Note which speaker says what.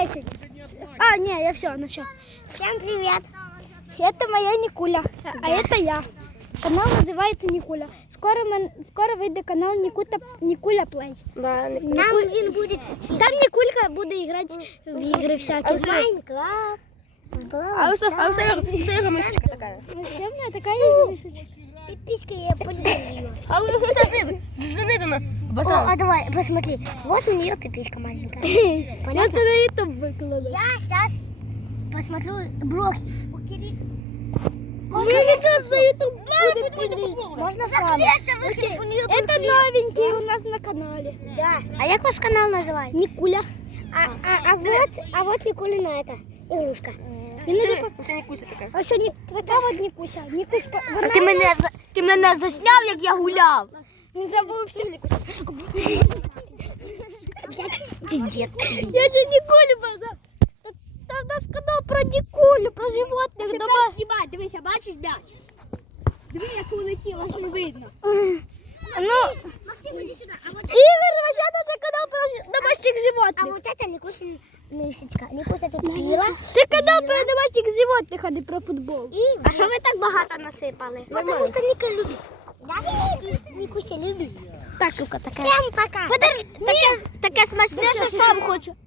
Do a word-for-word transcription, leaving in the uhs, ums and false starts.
Speaker 1: десять. А, не, я все, начал.
Speaker 2: Всем привет.
Speaker 1: Это моя Никуля, а это я. Канал называется Никуля. Скоро, мен- скоро вийде канал Нікута, Нікуля Плей.
Speaker 2: Да,
Speaker 1: Там він буде. Там Нікулька буде грати в ігри всякі.
Speaker 2: Майнкрафт.
Speaker 3: А у Са- а у Са- у Серега мышечка такая.
Speaker 1: Ну, все, у меня такая мишечка.
Speaker 2: Пиписька я подберу.
Speaker 3: А у Са снизу, занизу
Speaker 2: О, а давай, посмотри. Вот у нее пиписька маленькая.
Speaker 1: Я це на ютуб викладу.
Speaker 2: Я сейчас посмотрю блоги. У Кирилла.
Speaker 1: Можно сейчас на ютуб буде.
Speaker 2: Можно с вами. У нее
Speaker 1: Это новенький у нас на канале.
Speaker 2: Да. А как ваш канал называется?
Speaker 1: Никуля.
Speaker 2: А, а, а вот, а вот Никулина это игрушка.
Speaker 1: Він уже по-
Speaker 3: У тебя не Куся такая.
Speaker 1: А що, Ні... така от Нікуся. Нікусь, по- вона...
Speaker 2: Ти мене, ти мене засняв, як я гуляв.
Speaker 1: Не забувся.
Speaker 2: Пиздец.
Speaker 1: Я же Нікулю базар. Там у нас канал про Нікулю, про животних дома.
Speaker 2: знімай, дивися, бачиш м'яч? Диви, як улетіло, аж не видно.
Speaker 1: Ну,
Speaker 2: Максим, иди сюда. А вот,
Speaker 1: Ігор, вообще це канал про жи- домашніх
Speaker 2: а
Speaker 1: животних.
Speaker 2: вот это Никусин мышечка. Никуся тут пила.
Speaker 1: Це канал про домашніх животних, а не про футбол.
Speaker 2: І... А що ви так багато насипали? Потому що Ніка любить. Да? Никуся любить.
Speaker 1: Так,
Speaker 2: Сука, така. Всем пока. Подожди, таке, таке смачне, що сам хочу.